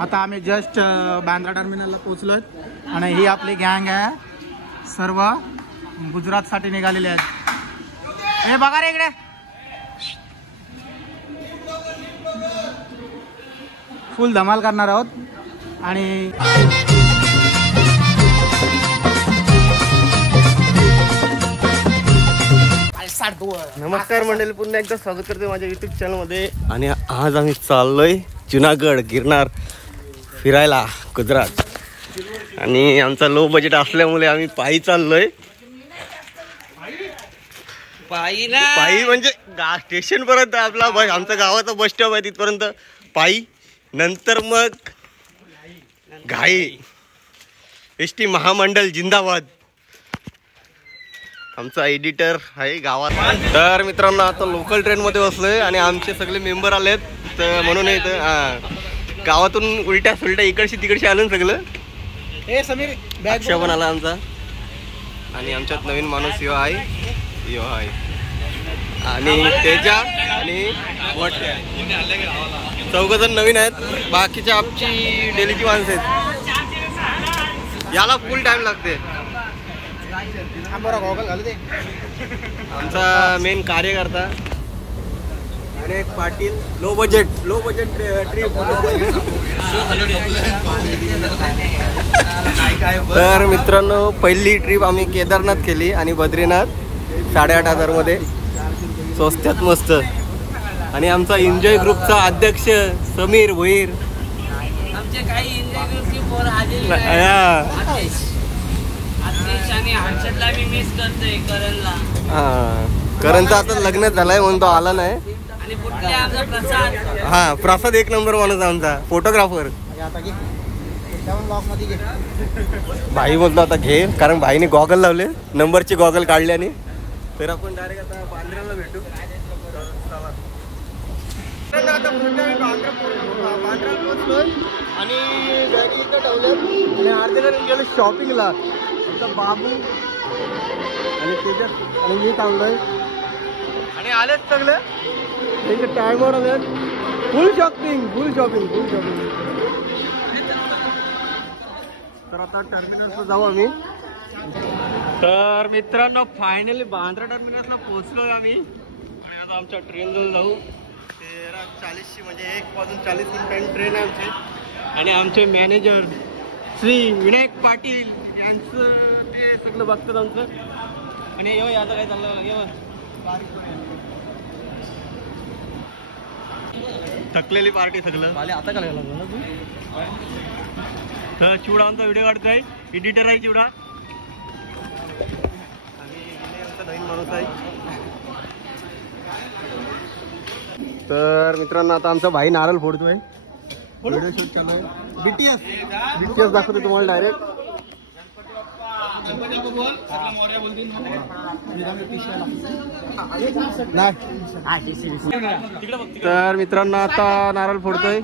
आता आम्ही जस्ट बांद्रा टर्मिनलला पोहोचलोय आणि ही आपली गँग आहे, सर्व गुजरातसाठी निघालेले आहेत. हे बघा रे इकडे, फुल धमाल करणार आहोत. आणि नमस्कार मंडळी, पुन्हा एकदा स्वागत करते माझ्या युट्यूब चॅनलमध्ये. आणि आज आम्ही चाललोय जुनागड गिरनार फिरायला गुजरात. आणि आमचा लो बजेट असल्यामुळे आम्ही पायी चाललोय. पायी म्हणजे स्टेशन पर्यंत आपला बस, आमचा गावाचा बस स्टॉप आहे तिथपर्यंत पायी. नंतर मग घाई एसटी महामंडळ जिंदाबाद. आमचा एडिटर आहे गावात. तर मित्रांनो आता लोकल ट्रेनमध्ये बसलोय आणि आमचे सगळे मेंबर आलेत, तर म्हणून इथं गावातून उलट्या सुलट्या इकडची तिकडची आलं सगळं. हे समीर अक्षय पण आला आमचा. आणि आमच्यात नवीन माणूस यो आहे आणि तेजा आणि वट, चौघजण नवीन आहेत. बाकीच्या आमची डेलीची माणसं आहेत. याला फुल टाइम लागते. आमचा मेन कार्यकर्ता Vinayak Patil. Low budget trip. तर मित्रांनो पहिली ट्रिप आम्ही केदारनाथ केली आणि बद्रीनाथ 8,500 मध्ये स्वस्त्यात मस्त. आणि आमचा एन्जॉय ग्रुपचा अध्यक्ष समीर भोईर. आमचे काही एन्जॉय ग्रुपची पोर आलेली आणि हर्षदला मी मिस करतोय करणला. करणचा आता लग्न झालंय म्हणून तो आला नाही. आणि पुढले आमचा प्रसाद. हा प्रसाद एक नंबर माणूस आमचा फोटोग्राफर. भाई बोलतो आता घे, कारण भाईने गॉगल लावले, नंबरची गॉगल काढले. आणि तर आपण डायरेक्ट आता बांद्र्याला भेटू. आणि बॅग इथं ठेवल्यात आणि अर्धे जण गेलो शॉपिंगला. बाबू आणि त्याच्यात आणि मी थांबलोय आणि आलेच सगळे त्यांचे टायमर आलेत. फुल शॉपिंग. तर आता टर्मिनलला जाऊ आम्ही. तर मित्रांनो फायनली बांद्रा टर्मिनलला पोहोचलोय आम्ही. आणि आता आमच्या ट्रेन जवळ जाऊ. 13:40 म्हणजे 1:40 ट्रेन आहे आमची. आणि आमचे मॅनेजर श्री विनायक पाटील यांचं ते सगळं बघतात आमचं. आणि आता काय चाललं थकलेली पार्टी सगळं. आता काय झालं तर चिवडा आमचा व्हिडिओ काढतोय, एडिटर आहे चिवडा. आणि आमचा नवीन माणूस आहे. तर मित्रांनो आता आमचा भाई नारळ फोडतोय. व्हिडिओ शूट चालू आहे. बीटीएस दाखवतो तुम्हाला डायरेक्ट. तर मित्रांनो आता नारळ फोडतोय.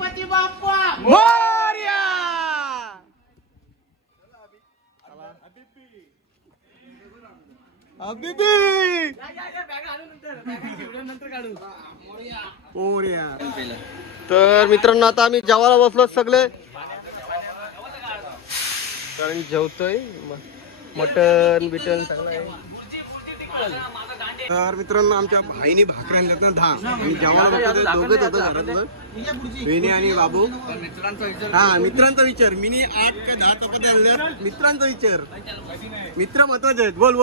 तर मित्रांनो आता आम्ही जेवायला बसलो सगळे, कारण जेवतोय मटन बिटन सगळं आहे. तर मित्रांनो आमच्या भाईने भाकरी आणल्यात ना 10. आणि जेवायला दोघंच होतं घरातलं, वेणी आणि बाबू. मित्रांचा विचार. मी 8 का 10 चपात्या आणल्यात. मित्रांचा विचार. मित्र महत्वाचे आहेत. बोल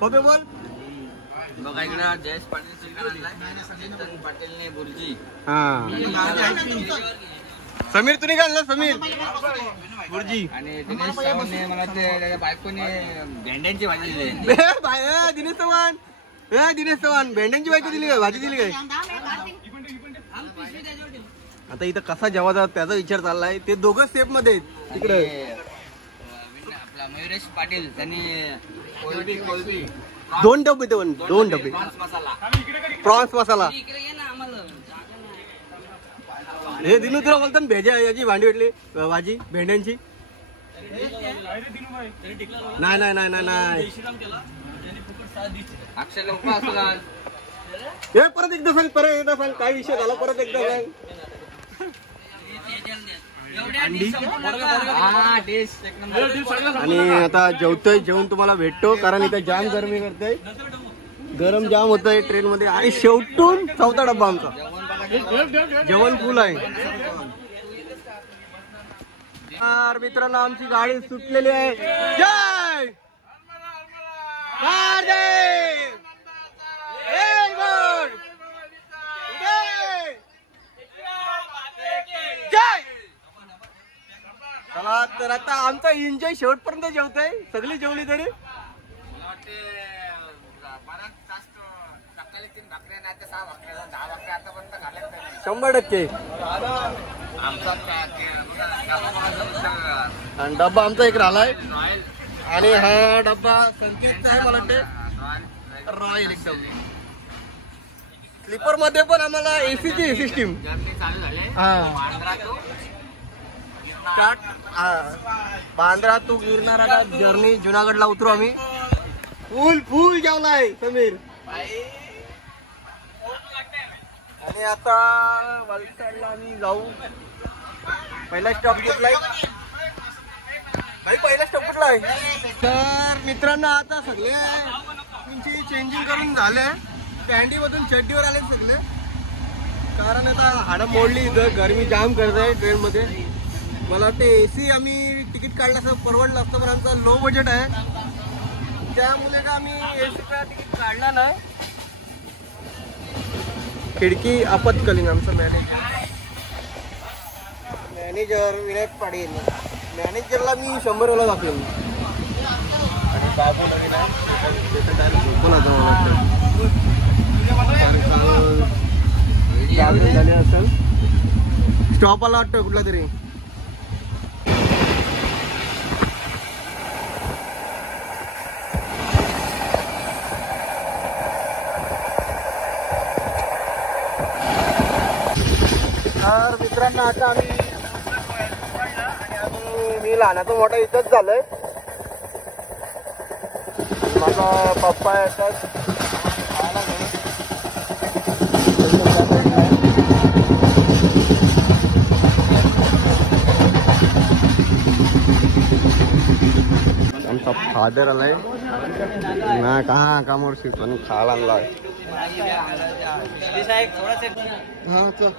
बघे बोल. बघा इकडे जयेश पाटीलने बुर्जी. समीर तुम्ही काय आणलं? समीर बुर्जी. आणि दिनेश चव्हाणने मला ते बायकोने भेंड्यांची भाजी दिली. दिनेश चव्हाण भेंड्यांची बायको दिली काय? भाजी दिली काय? आता इथं कसा जेवायचा त्याचा विचार चाललाय. ते दोघं स्टेप मध्ये आहेत तिकडे. आपला मयुरेश पाटील त्यांनी कोलबी 2 डबे देऊन 2 डबे प्रॉन्स मसाला. हे दिनू तुला बोलतो ना भेजा याची भांडी भेटली भाजी भेंड्यांची. नाही परत एकदा सांग काय विषय झाला परत एकदा सांग. अंडी हा टेस्ट एक नंबर. आणि आता जेवतोय. जेवून तुम्हाला भेटतो कारण इथे जाम गरमी करते. गरम जाम होतंय ट्रेन मध्ये. आणि शेवटून 4था डब्बा आमचा. जेवण फुल आहे. तर मित्रांनो आमची गाडी सुटलेली आहे. जय महादेव. जय बोल. जय. चला तर आता आमचा एन्जॉय शेवटपर्यंत जेवतोय. सगळी जेवली तरी सकाळी 3 भाकऱ्या नाही तर 6 भाकऱ्या 10 भाकऱ्या आतापर्यंत खाल्ल्या नाही. 100%. आमचा आणि डब्बा आमचा एक राहिलाय. आणि हा डब्बा संकेतचा आहे मला वाटते. रॉयल एकदम. स्लीपर मध्ये पण आम्हाला एसीची सिस्टीम. जर्नी चालू झाले. Bandra to start. Bandra to Girnar. Journey जुनागडला उतरू आम्ही. फुल जेवलाय समीर. आणि आता वलसाडला आम्ही जाऊ. पहिला स्टॉप घेतलाय. भाई पहिला स्टॉप कुठलाय? तर मित्रांनो आता सगळे तुमची चेंजिंग करून झाले. पॅन्टी मधून चड्डीवर आले सगळे. कारण आता हाडं मोडली. इथं गरमी जाम करत आहे ट्रेन मध्ये. मला वाटते एसी आम्ही तिकीट काढलं असं परवडलं असतं पण आमचा लो बजेट आहे त्यामुळे का आम्ही एसीचा तिकीट काढला नाही. खिडकी आपत्कालीन. आमचा मॅनेजर विनायक पाटील. मॅनेजरला मी 100 वेळा दाखवेल. आणि बाबू नवीन झाले असेल. स्टॉप आला वाटतं कुठला तरी. तर मित्रांनो आता आम्ही मी लहानाचा मोठा इथंच झालोय. माझा पप्पा येतात. आमचा फादर आलाय ना. कहाँ कामावर शिकतो खायला आणलाय. हा चल.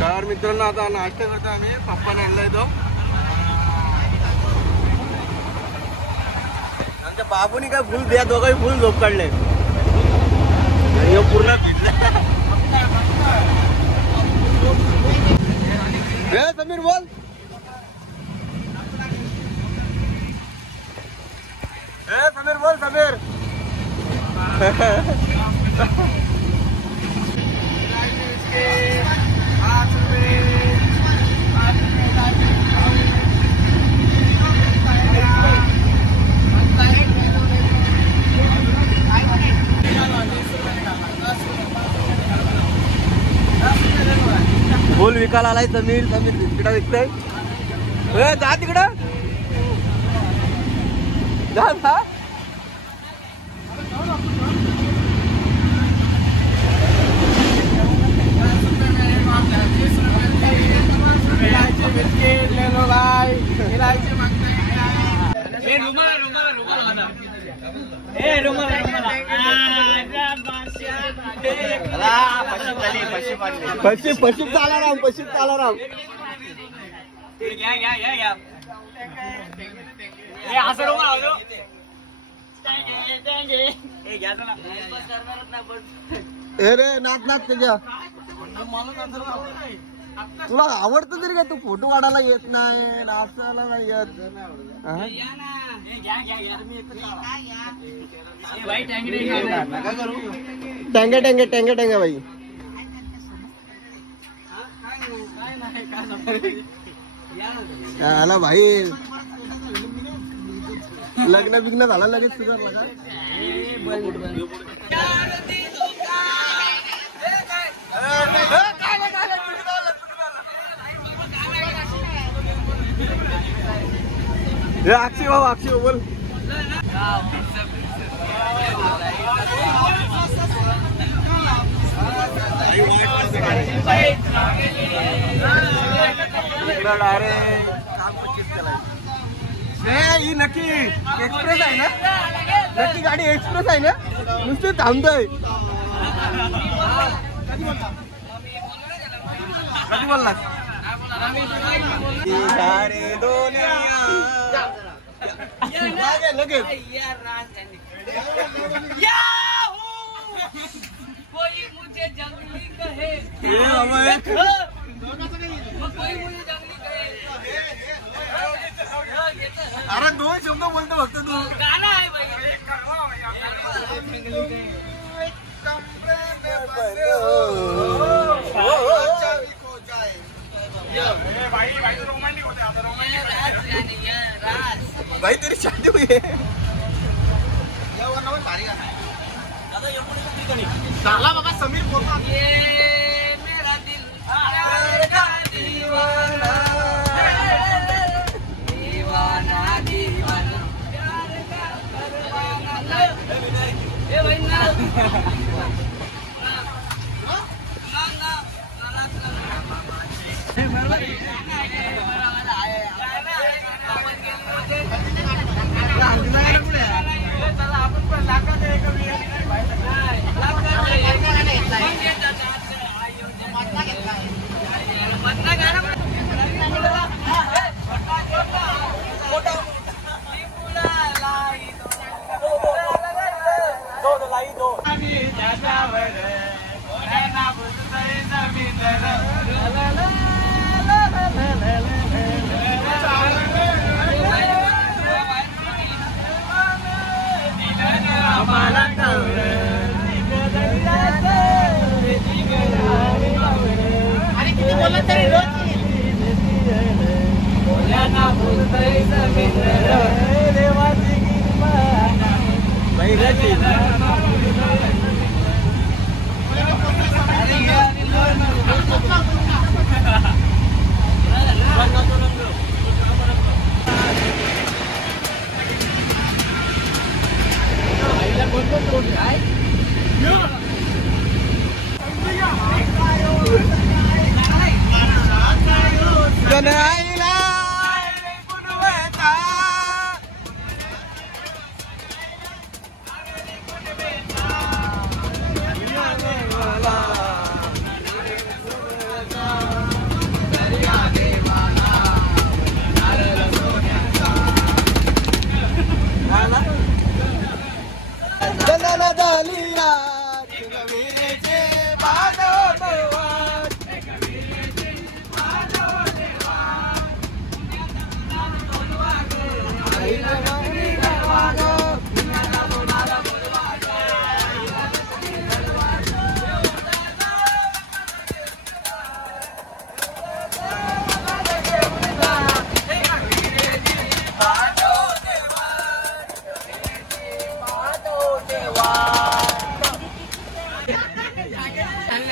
तर मित्रांनो आता नाश्ता करतो आम्ही. पप्पाने आणलाय तो. आमच्या बाबूनी काय फुल द्या. दोघांनी फुल झोप काढले. पूर्ण भिजला. समीर बोल. समीर बोल. समीर फुल विकायला आलाय समीर. समीर बिस्किटा विकतोय. जा तिकडं. जा. पश्चिम चालाराम. पश्चिम चालाराम. अरे नाच त्याच्या. तुला आवडतं तरी काय? तू फोटो काढायला येत नाही. नाचायला नाही येत. टँगे बाई. आला भाई. लग्न बिग्न झाला लगेच तुझा. अक्षय भाऊ बोल. ही नक्की एक्सप्रेस आहे ना, नक्की गाडी एक्सप्रेस आहे ना, नुसते थांबतोय. कधी बोललास? लगेच कोई मुझे जंगली कहे, अरे 2 शब्द बोलतो फक्त तू. गाना आहे भाई. भाई तेरी शादी हुई है. झाला बाबा समीर बोलतो. ये मेरा दिल प्यार का दीवाना, दीवाना दीवाना प्यार का परवाना. ए भाई ना आपण पण लाखात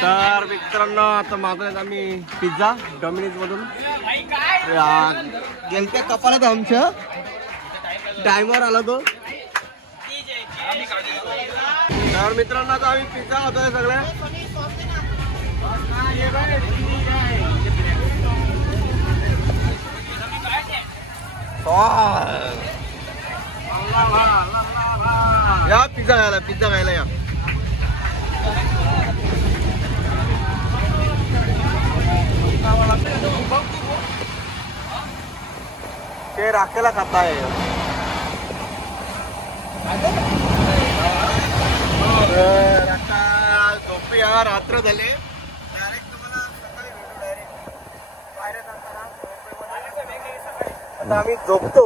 तर मित्रांनो आता मागवल्यात आम्ही पिझ्झा डॉमिनोज मधून. गेलत्या कपाळात आमच्या टायमर आला तो. तर मित्रांनो आता आम्ही पिझ्झा खातोय सगळ्या. या पिझ्झा खायला या. ते राखेला खाताय. झोपे या रात्र झाले. डायरेक्ट तुम्हाला सकाळी भेटू. डायरेक्ट बाहेर आता आम्ही झोपतो.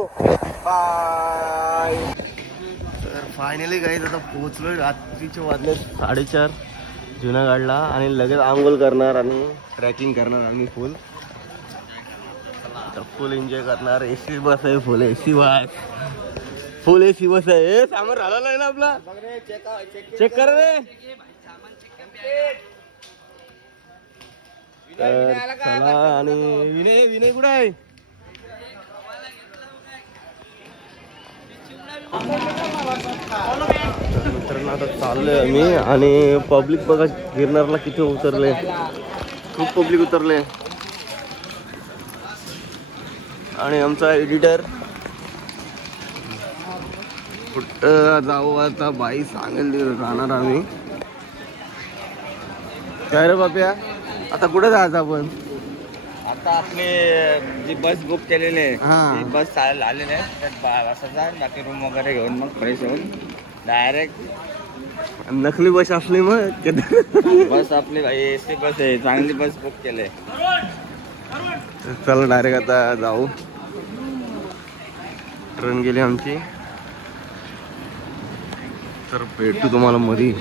बाय. तर फायनली गाईज आता पोहोचलोय. रात्रीचे वाजले 4:30 जुनागडला आणि लगेच आंघोळ करणार आणि ट्रॅकिंग करणार आम्ही फुल. फुल एन्जॉय करणार. एसी बस आहे. फुल एसी बस. फुल एसी बस आहे. सामान राहिला आहे ना आपला. चेक कर रे. चला. आणि विनय कुठे आहे? तर मित्रांनो आता चाललोय आम्ही आणि पब्लिक बघा गिरनारला किती उतरले, खूप पब्लिक उतरले. आणि आमचा एडिटर कुठं जाऊ आता बाई सांगेल राहणार आम्ही. काय रे बाप्या आता कुठे जायचं आपण? आता आपले जी बस बुक केलेली आहे हा. ती बस आलेली आहे त्यात बसायचा बाकी रूम वगैरे घेऊन मग फ्रेश होऊन डायरेक्ट नकली बस असली मग बस आपली भाई एसी बस आहे, चांगली बस बुक केली. चला डायरेक्ट आता जाऊ. ट्रेन गेली आमची, तर भेटू तुम्हाला मध्ये.